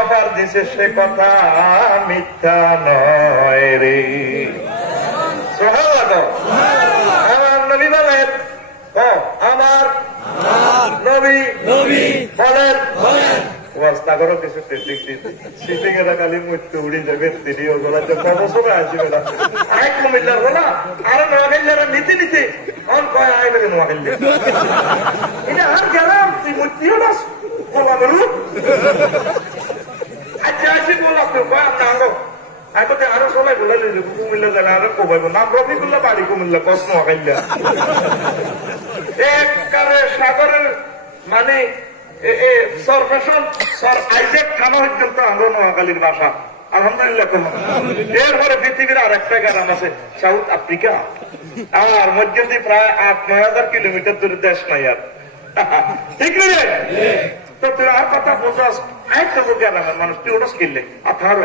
Offer দিছে সে কথা মিথ্যা নয় রে। আমার নবী বলেন, আমার নবী বলেন অবস্থা করো কিছু সিটিং এরা খালি মৃত্যু উড়ি যাবে তিনি ওগুলা যে কবছরে আসবে না আয় কুমিল্লার হলো আরো নোয়াখাইলারা নিতে নিতে অন কয় আয় বেগে নোয়াখাইলে এটা আর গেলাম তুই মৃত্যু না কোলা বলু আচ্ছা আসি বলা কয় আপনি আঙ্গ এখন আরো সবাই বলাইলে কুমিল্লা গেলে আরো কোবাইব নাম রফিকুল্লাহ বাড়ি কুমিল্লা কষ্ট নোয়াখাইলা একবারে সাগরের মানে নোয়াখালীর ভাষা আলহামদুলিল্লাহ। এরপরে পৃথিবীর আর একটা গ্রাম আছে সাউথ আফ্রিকা, আর মধ্যে প্রায় 8-9,000 কিলোমিটার দূরে দেশ নাই আর ঠিক নেই তো তুই আর কথা বোঝাস একটা গ্রামের মানুষ তুই ওটা কিনলে আপনার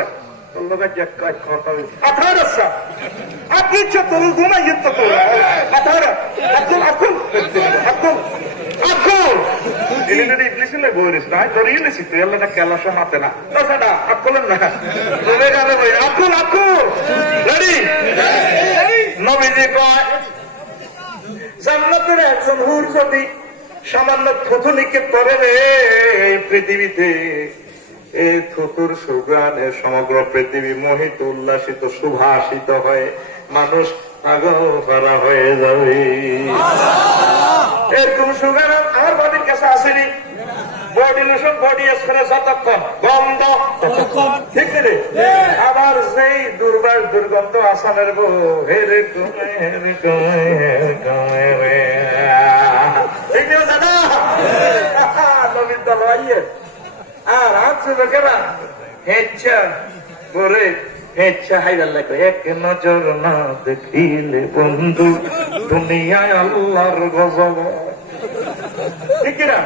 আপনি ইচ্ছা তোর ঘুমাই যেত জান্নাতের একজন হুর যদি সামান্য থুথু নিক্ষেপ করে রে এই পৃথিবীতে এই থুতুর সুগানে সমগ্র পৃথিবী মোহিত উল্লাসিত সুভাষিত হয়ে মানুষ পাগল করা হয়ে যাবে। এরকম সুগান আমার বডির কাছে আসেনি। বডি লোশন বডি স্প্রে যতক্ষণ গন্ধ ঠিক রে আবার সেই দুর্বার দুর্গন্ধ আসানের গো হেরে কমে হেরে কমে হেরে কমে রে ঠিক আছে দাদা নবীন দল আইয়ে আর আছে লোকেরা হেচ্ছা করে হেচ্ছা হাইবার লাগে এক নজর না দেখিলে বন্ধু দুনিয়ায় আল্লাহর গজব ঠিক না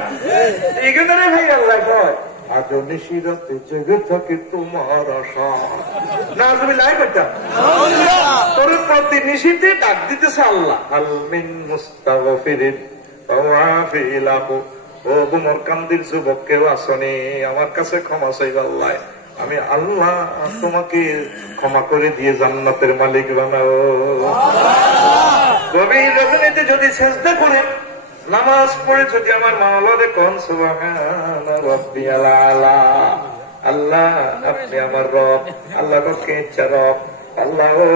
এগুলো ভাই আল্লাহ কয় আজ নিশিরাতে জেগে থাকে তোমার আশা না তুমি লাই করতাম তোর প্রতি নিশিতে ডাক দিতেছে আল্লাহ আলমিন মুস্তাগফিরিন ওয়াফিলাহু ও বুমর কান্দির যুবক কেউ আসনি আমার কাছে ক্ষমা চাইবা আল্লাহ আমি আল্লাহ তোমাকে ক্ষমা করে দিয়ে জান্নাতের মালিক বানাও। গভীর রজনীতে যদি চেষ্টা করেন নামাজ পড়ে যদি আমার মাওলারে কোন সুবহান রাব্বিয়াল আলা আল্লাহ আপনি আমার রব আল্লাহ কে ইচ্ছা রব আল্লাহ ও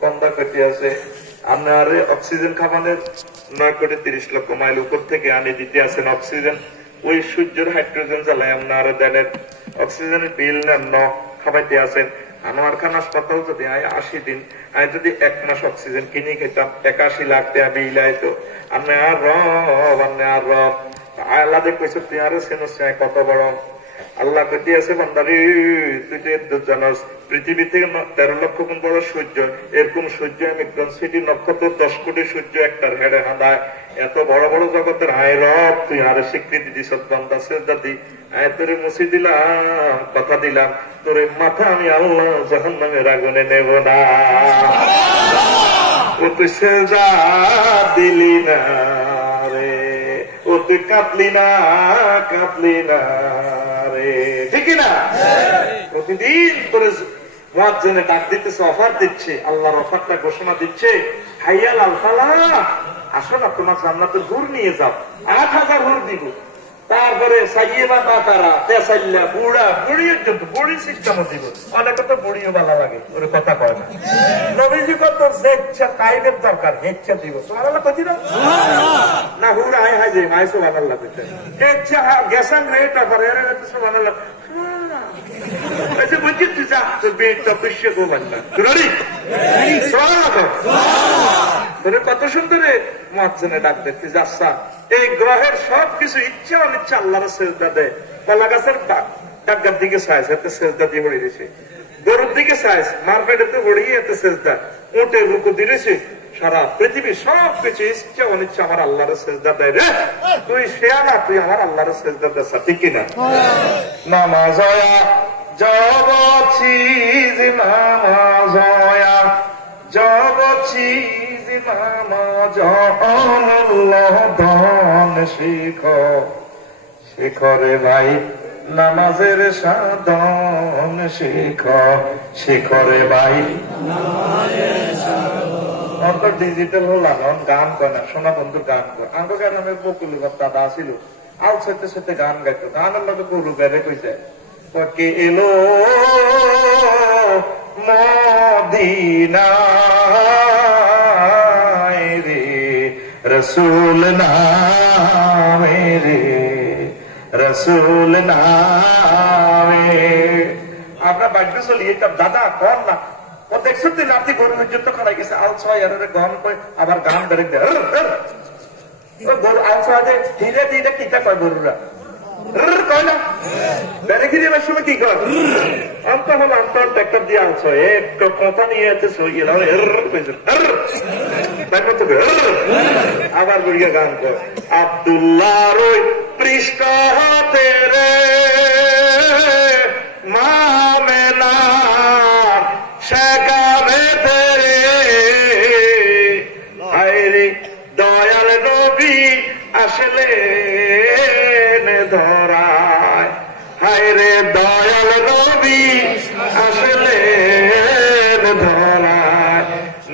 বন্দা করতে আছে আপনার অক্সিজেন খাবানের 9,30,00,000 মাইল উপর থেকে আনে দিতে আছেন অক্সিজেন ওই সূর্যের হাইড্রোজেন জ্বালায় আপনার দেনের অক্সিজেনের বিল নেন খাবাইতে আছেন। আমার খান হাসপাতাল যদি 80 দিন আমি যদি 1 মাস অক্সিজেন কিনে খেতাম 81 লাখ টাকা বিল আইতো। আপনি আর রব আপনি আর রব আল্লাহ দেখছো তুই আরো সেন কত বড় আল্লাহ কতি আছে বান্দারি তুই তো জানাস পৃথিবী থেকে 13 লক্ষ গুণ বড় সূর্য এরকম সূর্য একদম সিটি নক্ষত্র 10 কোটি সূর্য একটার হেডে হাঁদায় এত বড় বড় জগতের হায় রব তুই আরে স্বীকৃতি দিস বান্দা সেজদাদি আয় তোরে মুছি দিলাম কথা দিলাম তোরে মাথা আমি আল্লাহ জাহান্নামের আগুনে নেব না ও তুই সেজদা দিলি না রে ও তুই কাঁদলি না রে ঠিক না প্রতিদিন তোরে মুয়াজ্জিনে ডাক দিতেছে অফার দিচ্ছে আল্লাহর অফারটা ঘোষণা দিচ্ছে হাইয়াল আল ফালাহ আসো না তোমার জান্নাতের হুর নিয়ে যাও 8,000 হুর দিব তারপরে সাইয়েবা তারা তেসাইল্লা বুড়া বুড়ির জন্য বুড়ি সিস্টেমও দিব অনেকে তো বুড়িও ভালো লাগে ওর কথা কয় না নবীজি কত ইচ্ছা তাইদের দরকার ইচ্ছা দিব সুবহানাল্লাহ কতি না হুর আয় হাই যে মাই সুবহানাল্লাহ কইতে ইচ্ছা গেসান রেটা করে এর সুবহানাল্লাহ আচ্ছা বুঝছিস তুই যা তোর বেটটা বিশ্বে গো বান্দা রেডি সুবহানাল্লাহ তোরে কত সুন্দর মুয়াজ্জিনে ডাক দিতে যাচ্ছা এই গ্রহের সবকিছু ইচ্ছা অনিচ্ছা আল্লাহর সেজদা দেয় কলা গাছের ডাক্কার দিকে চাইছ এতে সেজদা দিয়ে পড়ে দিয়েছে গরুর দিকে চাইছ মারপেটেতে পড়িয়ে এতে সেজদা উঠে রুকু দিয়েছে সারা পৃথিবী সবকিছু ইচ্ছা অনিচ্ছা আমার আল্লাহর সেজদা দেয় রে তুই শেয়ানা তুই আমার আল্লাহর সেজদা দেশ ঠিক কিনা নামাজ জব চিজ নামাজ জব চিজ নামাজ শিখরে ভাই নামাজের সাধন শিখ শিখরে ভাই অন্ত ডিজিটাল হলাম গান কয় না সোনা বন্ধু গান কয় আঙ্গ গ্রামের বকুল দাদা ছিল আল সাথে সাথে গান গাইতো গানের লোকে গরু বেড়ে কইছে কে এলো মদিনায় রে রসুল নামে রে রসুল নামে আমরা বাধ্য চলি এটা দাদা কর না ও দেখছো তুই নাতি গরু পর্যন্ত খারাই গেছে আল ছয় গান কয় আবার গান ডাইরেক্ট গরু আল ছয় ধীরে ধীরে কিতা কয় গরুরা কয় না বেড়ে যাবার সময় কি কর অন্ত হল অন্তর ট্রাক্টর দিয়ে আনছ একটু কথা নিয়ে আছে আবার বুড়িয়া গান কর আব্দুল্লাহর ওই পৃষ্ঠ হাতে রে মামেনা শেখাবে রে আইরে দয়াল নবী আসলে ধরায় হায়রে দয়াল নবী আসলে ধরায়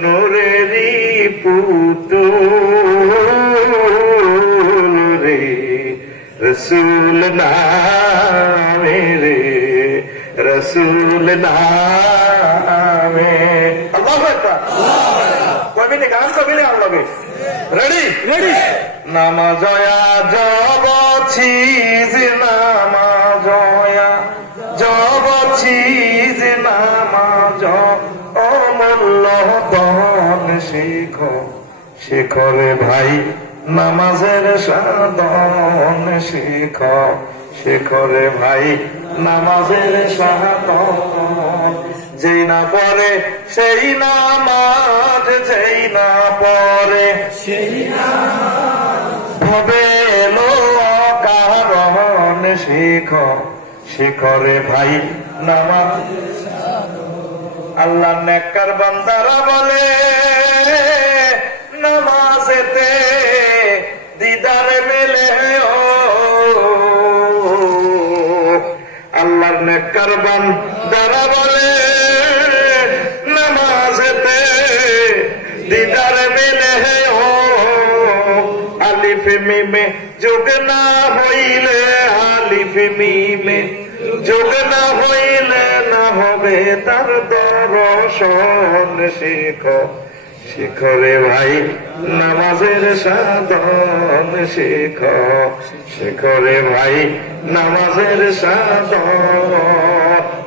নূরেরি পুতুল রে রসুল নামে রে রসুল নামে আল্লাহু আকবার কবিনে গান কবিনে আল্লাহ রেডি রেডি নামাজয়া জবছিস নামাজয়া জবছিস নামাজ অমূল্য দন শিখ শিখরে ভাই নামাজের সাধন শিখ শিখরে ভাই নামাজের সাধন যেই না পড়ে সেই নামাজ যেই না পড়ে সেই হবে লো কারণ শিখ শিখরে ভাই নামাজ আল্লাহ নেককার বান্দারা বলে নামাজেতে দিদার মেলে ও আল্লাহর নেককার বান্দারা বলে নামাজেতে দিদার মেলে ও আলিফ মিমে যোগ না হইলে আলিফ মিমে যোগ না হইলে না হবে তার দর্শন শিখ শিখরে ভাই নামাজের সাধন শিখ শিখরে ভাই নামাজের সাধন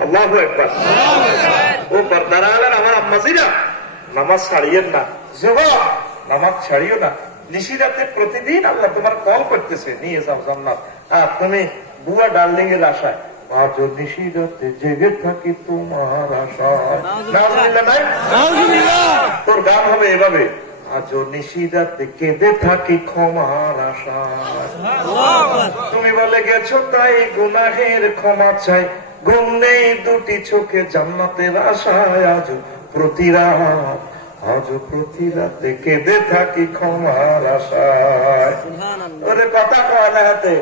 আল্লাহু আকবার ও পর্দার আলেন আমার আম্মাজিরা নামাজ ছাড়িয়েন না যুবক নামাজ ছাড়িও না নিশিরাতে প্রতিদিন আল্লাহ তোমার কল করতেছে নিয়ে যাও জান্নাত আর তুমি বুয়া ডার্লিং এর আশায় আজ নিশিরাতে জেগে থাকি তোমার আশায় নাউজুবিল্লাহ নাই তোর গান হবে এভাবে আজ নিশিরাতে কেঁদে থাকি ক্ষমার আশায় তুমি বলে গেছো তাই গুনাহের ক্ষমা চাই ঘুম নেই দুটি চোখে জান্নাতের আশায় আজ প্রতি রাত আজ প্রতি রাতে কেঁদে থাকি ক্ষমার আশায় ওরে কথা কয় না হাতে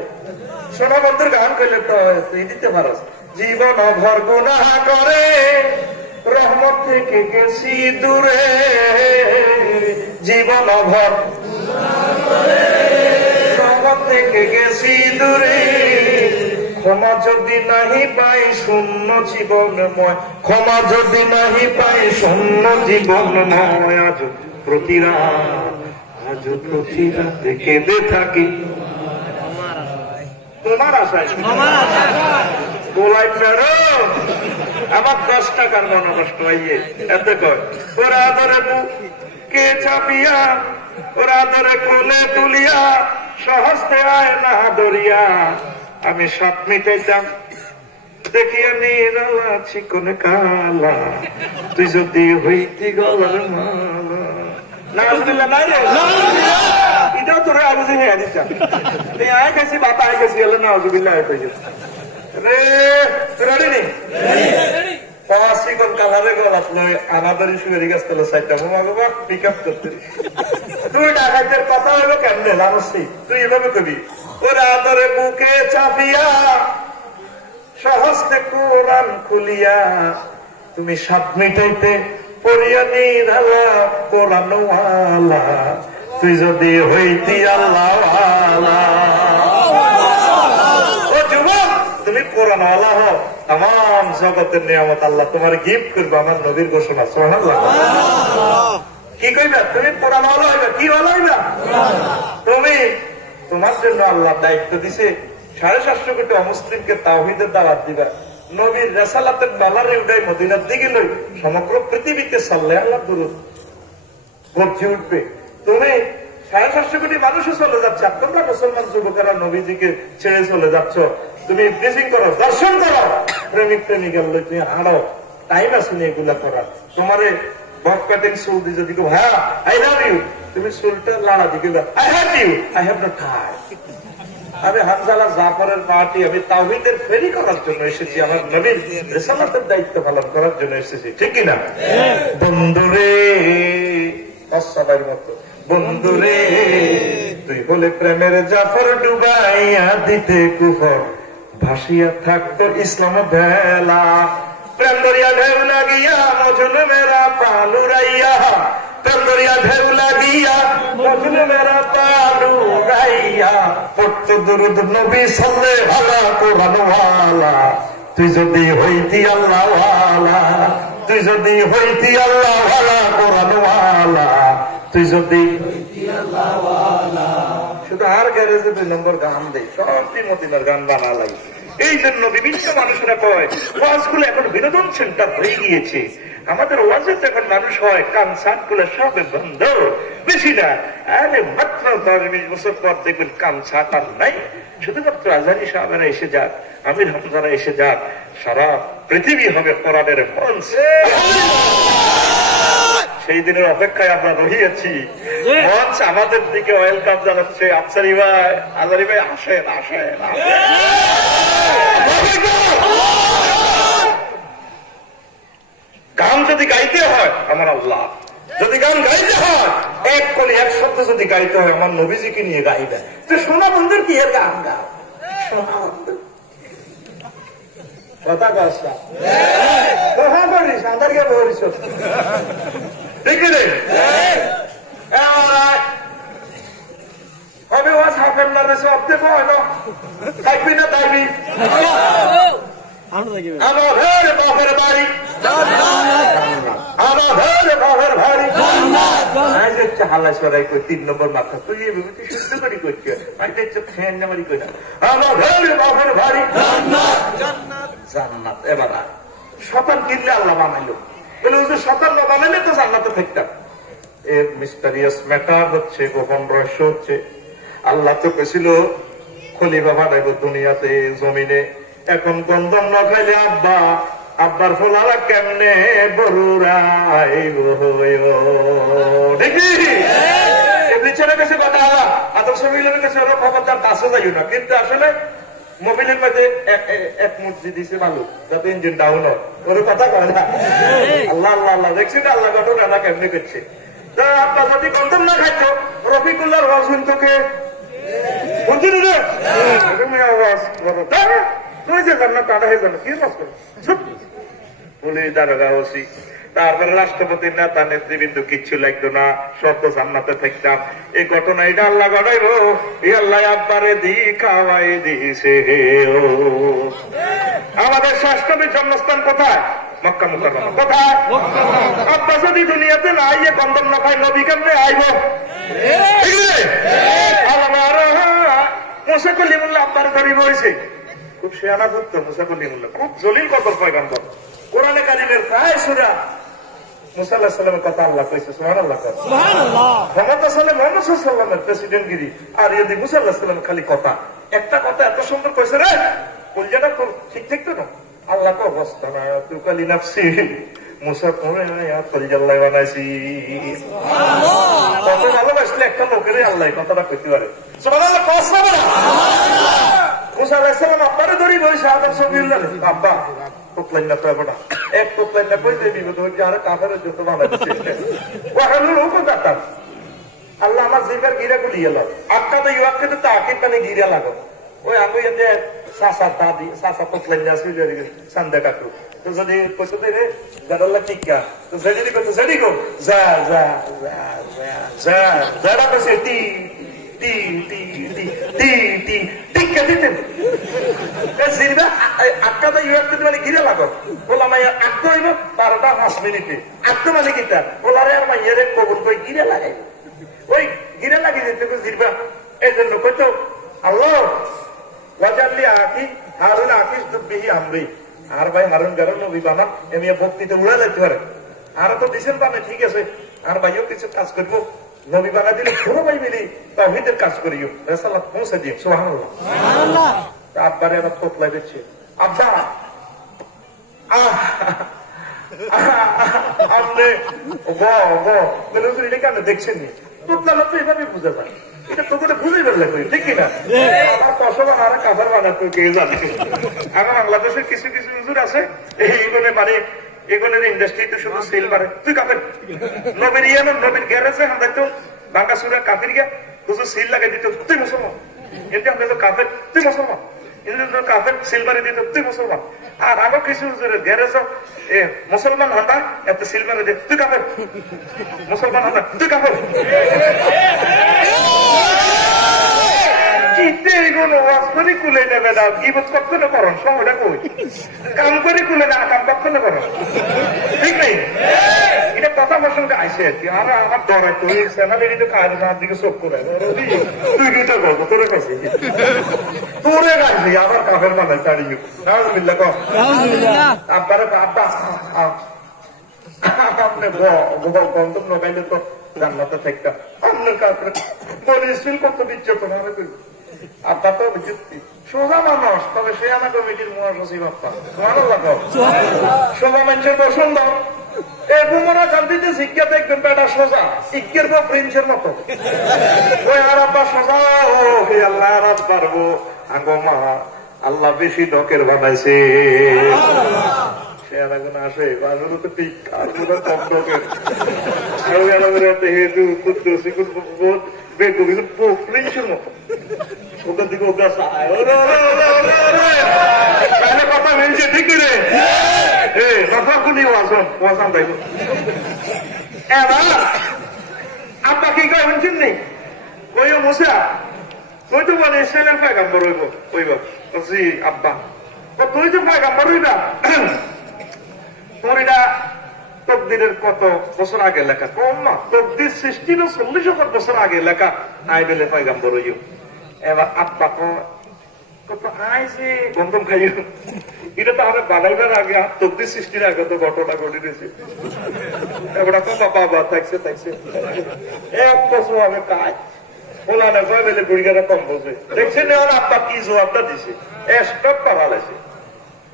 সোনা বন্ধুর গান করলে তো তুই দিতে পারস জীবন ভর গুনাহ করে রহমত থেকে গেছি দূরে জীবন ভর রহমত থেকে গেছি দূরে ক্ষমা যদি নাহি পাই শূন্য জীবনময় ক্ষমা যদি নাহি পাই শূন্য জীবনময় আজ প্রতি রাতে কেঁদে থাকি তোমার আশায় বলাই আমার 10 টাকার মনে কষ্ট হইয়ে এত কয় ওরা ধরে বুকে চাপিয়া ওরা ধরে কোলে তুলিয়া সহস্তে আয় না দরিয়া আমি সাপ মিটাইতাম দেখিয়া নিরালা চিকনে কালা তুই যদি হইতি গলার মালা নাউজুবিল্লাহ নাই রে এটাও তোরে আবুজি হয়ে দিতাম তুই আয় গেছি বাবা আয় গেছি এলো নাউজুবিল্লাহ কইছে রে রেডি নি পাঁচ চিকন কালারে গল আসলে আনাদারি শুয়ে গেছে তাহলে সাইডটা বাবা বাবা পিক আপ করতে তুই ডাকাতের কথা হইলো কেমনে জানোস তুই এভাবে কবি ওরা ধরে বুকে চাপিয়া সহস্তে কোরআন খুলিয়া তুমি স্বাদ মিটাইতে পড়িয়া নিরালা কোরআনওয়ালা, তুই যদি হইতি আল্লাহওয়ালা। ও যুবক, তুমি কোরআনওয়ালা হও, তাম জগতের নিয়ামত আল্লাহ তোমার গিফট করবে। আমার নবীর ঘোষণা, সুবহানাল্লাহ। কি কইবা? তুমি কোরআনওয়ালা হইবা। কি ওয়ালা হইবা? তুমি, তোমার জন্য আল্লাহ দায়িত্ব দিছে 750 কোটি অমুসলিমকে তাওহীদের দাওয়াত দিবা। নবীর রেসালাতের বালারে উঠাই মদিনার দিকে লই সমগ্র পৃথিবীতে সাল্লাল্লাহু আলাইহি দুরূদ গর্জে উঠবে। তুমি 750 কোটি মানুষও চলে যাচ্ছে, তোমরা মুসলমান যুবকেরা নবীজিকে ছেড়ে চলে যাচ্ছ। তুমি প্রেজিং করো, দর্শন করো, প্রেমিক প্রেমিকার লই তুমি হারো, টাইম আছে না এগুলা করার। তোমারে বক কাটিং চুল দিয়ে যদি হ্যাঁ আই লাভ ইউ, তুমি চুলটা লাড়া দিকে I have you, I have not time. আমি হানজালা জাফরের পার্টি, আমি তাওহীদের ফেরি করার জন্য এসেছি, আমার নবীর রিসালাতের দায়িত্ব পালন করার জন্য এসেছি, ঠিক কিনা? বন্ধুরে, অসবাইর মতো বন্ধুরে, তুই বলে প্রেমের জাফর ডুবাইয়া দিতে কুফর, ভাসিয়া থাকতো ইসলাম ভেলা। প্রেম দরিয়া ঢেউ লাগিয়া মজনু মেরা পালুরাইয়া, প্রেম দরিয়া ঢেউ লাগিয়া মজনু মেরা পালুরাইয়া, পড়তো দুরূদ নবী সাল্লাল্লাহু আলা কোরআনওয়ালা, তুই যদি হইতি আল্লাহওয়ালা, তুই যদি হইতি আল্লাহওয়ালা কোরআনওয়ালা, তুই যদি হইতি আল্লাহওয়ালা। শুধু আর গ্যারেজে 2 নম্বর গান দেয়, সবটি মদিনার গান বানা লাগে। এই জন্য বিভিন্ন মানুষেরা কয় ওয়াজগুলো এখন বিনোদন সেন্টার হয়ে গিয়েছে। আমাদের ওয়াজে এখন মানুষ হয় কানসান গুলো সব বন্ধ, বেশি না, আরে মাত্র 10-20 বছর পর দেখবেন কানসাট আর নাই। শুধুমাত্র আজানি সাহেবেরা এসে যাক, আমির হামজারা এসে যাক, সারা পৃথিবী হবে কোরআনের মঞ্চ। সেই দিনের অপেক্ষায় আমরা রহিয়েছি। মঞ্চ আমাদের দিকে ওয়েলকাম জানাচ্ছে। আফসারি ভাই, আজারি ভাই, আসেন আসেন। গান যদি গাইতে হয় আমার আল্লাহ, যদি গান গাইতে হয় এক কলি 1 শব্দ যদি গাইতে হয় আমার নবীজিকে নিয়ে গাইবে। তুই সোনা বন্ধুর কি এর গান গাও, সোনা বন্ধু কথা গাছটা কখন করিস আমাদেরকে বলিস, ঠিক রে? কবে ওয়াজ হাফেন না রে, সব দেখো হলো থাকবি না তাইবি। আমার বাপের বাড়ি, আমার বাপের বাড়ি হাল্লা সরাই কই 3 নম্বর মাথা, তুই তুই শুদ্ধ করি করছি, ফ্যান নামারি কই না। আমার বাপের বাড়ি জান্নাত। এবার শতান কিনলে আল্লাহ বানাইলো, বলে শতান না বানাইলে তো জান্নাতে থাকতাম। এর মিস্টারিয়াস ম্যাটার হচ্ছে, গোপন রহস্য হচ্ছে, আল্লাহ তো কেছিল খলিফা বানাইব দুনিয়াতে জমিনে। এখন গন্ধম না খাইলে আব্বা, আব্বার ফলারা কেমনে বড়ুরাই ছেড়ে গেছে কথা। আদর্শ মিলের কাছে ওরা খবরদার কাছে যাই না, কিন্তু আসলে মোবিলের মধ্যে 1 মুর্জি দিছে ভালো, যাতে ইঞ্জিন ডাউন হয়, ওর কথা কয় না। আল্লাহ আল্লাহ আল্লাহ, দেখছি না আল্লাহ ঘটনা কেমনি করছে। আব্বা যদি গন্ধম না খাইত, রফিকুল্লাহর ওয়াজ শুনতোকে বুঝলি রে, আওয়াজ বড় তুই যে জানো কাটা হয়ে জানো কি পুলিশ দারোগা ওসি, তারপরে রাষ্ট্রপতির নেতা নেতৃবৃন্দ কিচ্ছু লাগতো না, সব জান্নাতে থাকতাম। এই ঘটনা এটা আল্লাহ ঘটাইব, আল্লাহ আব্বারে দি খাওয়াই দিছে। আমাদের শাস্ত্রবীর জন্মস্থান কোথায়? মক্কা মুকাররমা। কোথায়? আব্বা যদি দুনিয়াতে না আইয়ে গন্ধম না খাই, নবী কেমনে আইব? মুসা কলিমুল্লাহ আব্বার গরিব হয়েছে, খুব শেয়ানা ধরত মুসা কলিমুল্লাহ, খুব জলিল কদর পয়গাম্বর। কোরআনে কারিমের প্রায় সূরা মুসা আলাইহিস সালামের কথা আল্লাহ কইছে, সুবহানাল্লাহ। ক্ষমতা সালে মুহাম্মদ সাল্লাল্লাহু আলাইহি ওয়াসাল্লামের প্রেসিডেন্টগিরি, আর যদি মুসা আলাইহিস সালাম খালি কথা, একটা কথা এত সুন্দর কইছে রে, কলজাটা তোর ঠিক থাকতো না। আল্লাহ কো বস্তানা তুই কালি নাফসি, মুসা পড়ে কলজাল্লাহ বানাইছি। কত ভালোবাসলে একটা লোকের আল্লাহ কথাটা কইতে পারে, সুবহানাল্লাহ। কষ্ট হবে না। মুসা আলাইহিস সালাম আব্বারে ধরি বইছে, আদর্শ বিল্লাহ আব্বা তোতলাই না তো না, এক তোতলাই না কই দেবি বলতে আর কাফেরের যত বানাইছে ওয়াহালুল উকদাতাম। আল্লাহ আমার জিকার গিরা গুলি এলো, আক্কা তো ইওয়াক্কে তো তাকিদ মানে গিরা লাগো, ওই আমি এতে চাচা দাদি চাচা পতলেন আসবি সান্দা কাকু তো যদি কইতে রে জানালা টিকা তো যেদি কইতে যেদি গো যা যা যা যা যারা কইছে টি টি টি টি টি টি টিকা দিতে এ জিরবা আটকা দা ইউ একটু মানে গিরা লাগো বললাম মাইয়া আটকা হইলো 12টা 5 মিনিটে আটকা মানে কিটা বলারে আর মাইয়ারে কবুল কই গিরা লাগাই ওই গিরা লাগিয়ে দিতে জিরবা এই জন্য কইতো আল্লাহ ওয়াজাল্লি আখি হারুন আখিস দুবিহি আমরি আর ভাই হারুন গারুন নবী বানা এমনি বক্তৃতা উড়া যাইতে পারে আর তো দিছেন বানা ঠিক আছে আর ভাইও কিছু কাজ করবো নবী বানা দিলে পুরো ভাই মিলি তাওহীদের কাজ করিও রিসালাত পৌঁছে দিও সুবহানাল্লাহ সুবহানাল্লাহ আব্বারে আমার তোতলা দিচ্ছে আব্বা আপনি বলে এটা কেন দেখছেন নি তোতলা তো এভাবে বুঝা যায় এটা তো করে বুঝে ফেললে ঠিক কিনা আমার ফসল আর কাভার বানাতে কে জানে আমার বাংলাদেশের কিছু কিছু হুজুর আছে এইগুলো মানে এগুলোর ইন্ডাস্ট্রিতে শুধু সেল করে তুই কাফের নবীর ইয়ানো নবীর গ্যারেজে আমরা তো বাঙ্গা সুরা কাফির গিয়া হুজুর সিল লাগাই দিত তুই মুসলমান এটা আমরা তো কাফের তুই মুসলমান এটা কাফের সিলভারে দিত তুই মুসলমান আর আমার কিছু হুজুরের গ্যারেজ মুসলমান হন্ডা এত সিলভারে দিত তুই কাফের মুসলমান হন্ডা তুই কাফের কুলে নেবে না গিবত কখনো করো সময়টা কই কাম করে কুলে না কাম কখনো করো ঠিক নেই এটা কথা প্রসঙ্গে আইসে আর কি আর আমার ডরাই তুই সেনালিটি তো কাজ না দিকে চোখ করে তুই কিটা করবো তোরে কাছে তোরে গাইছি আবার কাফের বানাই ছাড়িয়ে নাউজুবিল্লাহ কর আব্বারে আব্বা আপনি গন্তব্য নবাইলে তো জান্নাতে থাকতাম আপনার কাছে বলে স্কুল কত দিচ্ছে তোমার আব্বা তো সোজা মানুষ তবে সে আমার কমিটির মহাসচিব আব্বা সোজা মানুষের পছন্দ এই বুমরা শান্তিতে শিক্ষা দেখবেন বেটা সোজা শিক্ষের পর প্রিন্সের মতো ওই আর আব্বা সোজা ও আল্লাহ আর পারবো আঙ্গো মা আল্লাহ বেশি ডকের বানাইছে সে আলাগুন আসে বাজুরও তো ঠিক আর কোনো কম ডকের হেতু কুদ্দুসি কুদ্দুস বেকুবি প্রিন্সের মতো ওখান থেকে ওটা কথা মিলছে ঠিক রে কথা শুনি ওয়াসান তাই এবার আব্বা কি কয় শুনছেন নি কইও মুসা তুই তো বলে ইসরায়েলের পয়গাম্বর হইব জি আব্বা তুই যে পয়গাম্বর হইবা তোর এটা তকদিরের কত বছর আগে লেখা কম না তকদির সৃষ্টির 40,000 বছর আগে লেখা আই বেলে পয়গাম্বর হইও এবার আব্বা কত আইসে গন্ধম খাইও এটা তো আমরা বানাইবার আগে তকদির সৃষ্টির আগে তো ঘটনা ঘটে দিয়েছে এবার বাবা থাকছে এক বছর আমি কাজ ওলা না কয় বেলে গুড়িগারা কম বোঝে দেখছেন আব্বা কি জবাবটা দিছে স্টপ করা লাগছে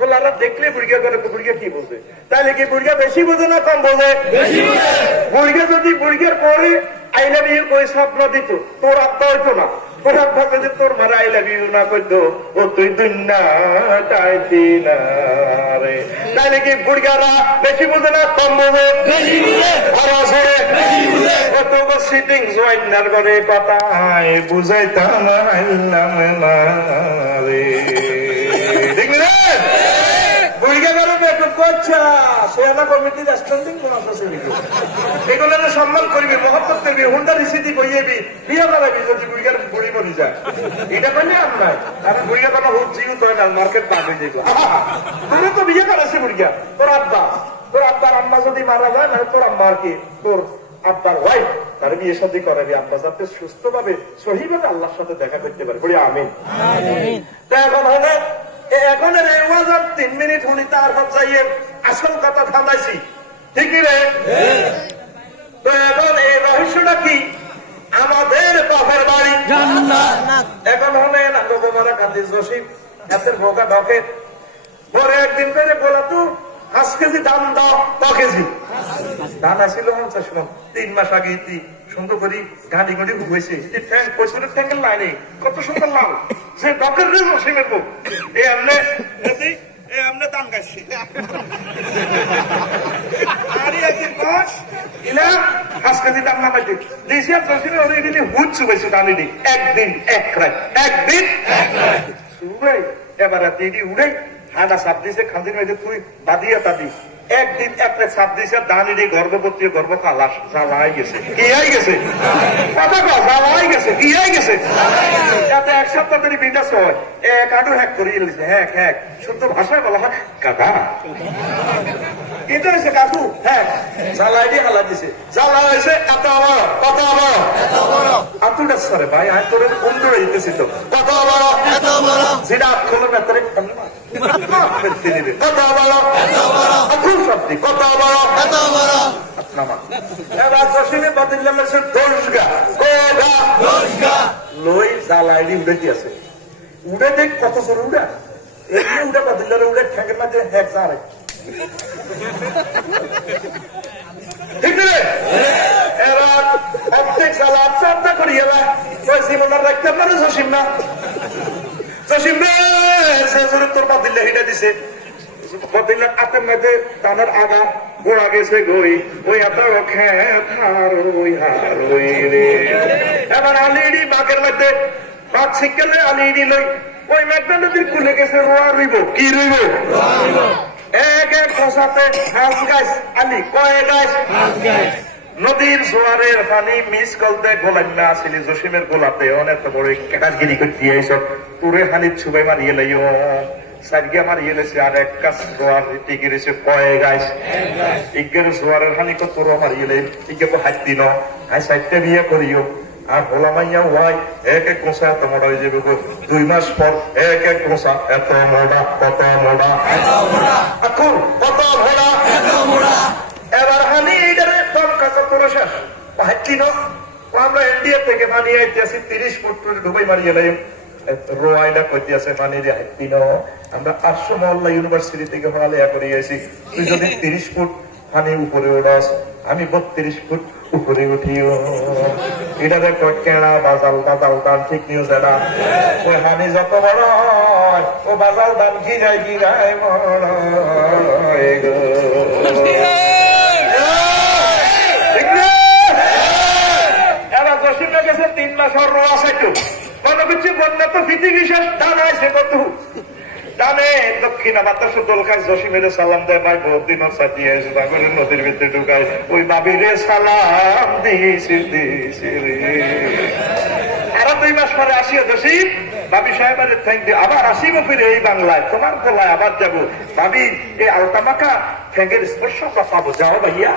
ওলারা দেখলে বুড়িয়া করে বুড়িয়া কি বোঝে তাহলে কি বুড়িয়া বেশি বোঝে না কম বোঝে বুড়িয়া যদি বুড়িয়ার পরে আই লাভ ইউ কই স্বপ্ন দিত তোর আব্বা হইতো না তোর আব্বা যদি তোর মারা আই লাভ ইউ না করতো ও তুই দুনিয়া চাইতি না রে তাহলে কি বুড়িয়ারা বেশি বোঝে না কম বোঝে কত সিটিং জয়েন্টার করে কথা বুঝাইতাম না রে ঠিক না সম্মান করবি মহব্বত করবি হুন্ডা রিসিদি বইয়েবি বিয়ে করাবি যদি বুড়িগার বুড়ি বনি যায় এটা করলে আপনার আমি বুড়িগা কোনো হুচ্ছি তোর মার্কেট পাবে দেখবো তোর তো বিয়ে করেছে বুড়িগা তোর আব্বার আম্মা যদি মারা যায় না তোর আম্মার কি তোর আব্বার ওয়াইফ তার বিয়ে শাদী করাবি আব্বা যাতে সুস্থ ভাবে সহিভাবে আল্লাহর সাথে দেখা করতে পারে বলি আমিন তা এখন হবে এখন 3 মিনিট শুনি তারপর যাইয়ে আসল কথা থামাইছি ঠিক রে তো এখন এই রহস্যটা কি আমাদের বাপের বাড়ি এখন হবে না গোবরা কান্দি জসিম এতের বোকা ঢকে পরে একদিন করে বলা তো 5 কেজি দাম দাও 10 কেজি ধান আসছিল 50 মন 3 মাস আগে সুন্দর করে ঘাঁটি ঘাঁটি হয়েছে পয়সনের ট্যাঙ্কের লাইনে কত সুন্দর লাল সে ডকের রে জসিমের বউ এমনি দান গাইছে আর একদিন কস ইলা 5 কেজি দাম নামাই দিয়েছি আর জসিমের ওই দিনে হুট চুবাইছে দানি একদিন এক রাত উড়াই এবার দিদি উড়াই হাঁটা সাপ দিছে খান্দির মধ্যে তুই বাদিয়া তাদি একদিন একটা সাপ দিছে দানিরে গর্ভবতী গর্ভ কালাস জ্বালাই গেছে কি আই গেছে কথা কো জ্বালাই গেছে কি আই গেছে যাতে এক সপ্তাহ ধরে বিন্দাস হয় এক আডু হ্যাক করে লিছে হ্যাক হ্যাক শুদ্ধ ভাষায় বলা হয় কাকা কিন্তু হয়েছে কাকু হ্যাঁ জ্বালাই দিয়ে হালা দিছে জ্বালা হয়েছে এত বড় কত বড় আতুটা সরে ভাই আমি তোর বন্ধুরা দিতেছি তো কত বড় এত বড় যেটা খোলো ভেতরে কত বড় আতুর শব্দ কত বড় এত বড় এবার জসিমে বাদিল্লা মেসে দোষগা কোগা দোষগা লই জ্বালাই দিয়ে উড়ে দিয়েছে উড়ে দেখ কত সরে উড়া এমনি উড়ে বাদিল্লারে উড়ে ঠেকের মাঝে হ্যাক সারে ঠিক রে এবার প্রত্যেক সাল আত্মহত্যা করি এবার ওই জীবনের রাখতে পারে জসিম না জসিম রে সে জোরে তোর বাদিল্লা হিটা দিছে বাদিল্লা আতের মধ্যে তাদের আগা গোড়া গেছে গই ওই এত খেত হারুই হারুই রে এবার আলিডি বাঘের মধ্যে বাঘ শিখলে আলিডি লই ওই মেঘনা নদীর কুলে গেছে রোয়া রইব কি রইব এক এক খসাতে হাঁস গাছ আলি কয় গাছ নদীর জোয়ারের পানি মিস করতে গোলান্না আসিলি জসিমের গোলাপে অনেক বড় ক্যাটাগিরি করতে এইসব তুরে হানির ছুবে মারিয়ে লাইও সাইডে মারিয়ে লেছে আর এক কাজ জোয়ার টিকে রয়েছে কয় গাছ ইগের জোয়ারের হানি কত মারিয়ে লাই ইগে হাত দিন হাই সাইডটা বিয়ে করিও আর ভোলা মাইয়া হয় এক এক কোষা এত মোটা হয়ে যাবে 2 মাস পর এক এক কোষা এত মোটা কত মোটা এখন কত মোটা এবার হানি এইটারে দম কাঁচা তোর শেষ হাঁটছি না আমরা ইন্ডিয়া থেকে পানি আইতেছি 30 ফুট ডুবাই মারিয়ে লাই রোয়াইডা করতে আছে পানি দিয়ে হাঁটছি না আমরা 800 মহল্লা ইউনিভার্সিটি থেকে পড়ালেখা করে গেছি তুই যদি 30 ফুট পানি উপরে ওঠাস আমি 32 ফুট উপরে উঠিও এটা দেখো কেনা বাজাল বাজাল দান ঠিক নিয়ে যায় না ওই হানি যত বড় ও বাজাল দান কি যায় বড় এবার জসিম গেছে 3 মাস ওর রোয়া সাইটো মনে করছে বন্যা তো ফিটি বিশেষ দান আছে কত দানে দক্ষিণা বাতাস দোলকায় জসিমের সালাম দেয় ভাই বহুত দিন সাজিয়ে নদীর ভিতরে ঢুকায় ওই বাবিরে সালাম দিয়েছি আরো 2 মাস পরে আসিও জসিম ভাবি সাহেবের থ্যাংক ইউ আবার আসিব ফিরে এই বাংলায় তোমার গলায় আবার যাবো ভাবি এই আলতামাকা ঠ্যাঙ্গের স্পর্শ আমরা পাবো যাও ভাইয়া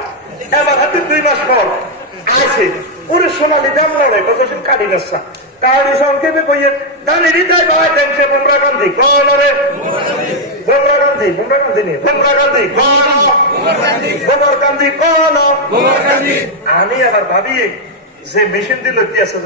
এবার হাতে 2 মাস পর আছে পুরো সোনালি দাম লড়ে জসিম কাটি গাছা কারণ সংক্ষেপে কইয়ে দানি হৃদয় ভাই দেখছে বুমরা গান্ধী কোন রে বুমরা গান্ধী নেই বুমরা গান্ধী কোন বুমর গান্ধী কোন আমি আবার ভাবি যে মেশিন দিল কি আছে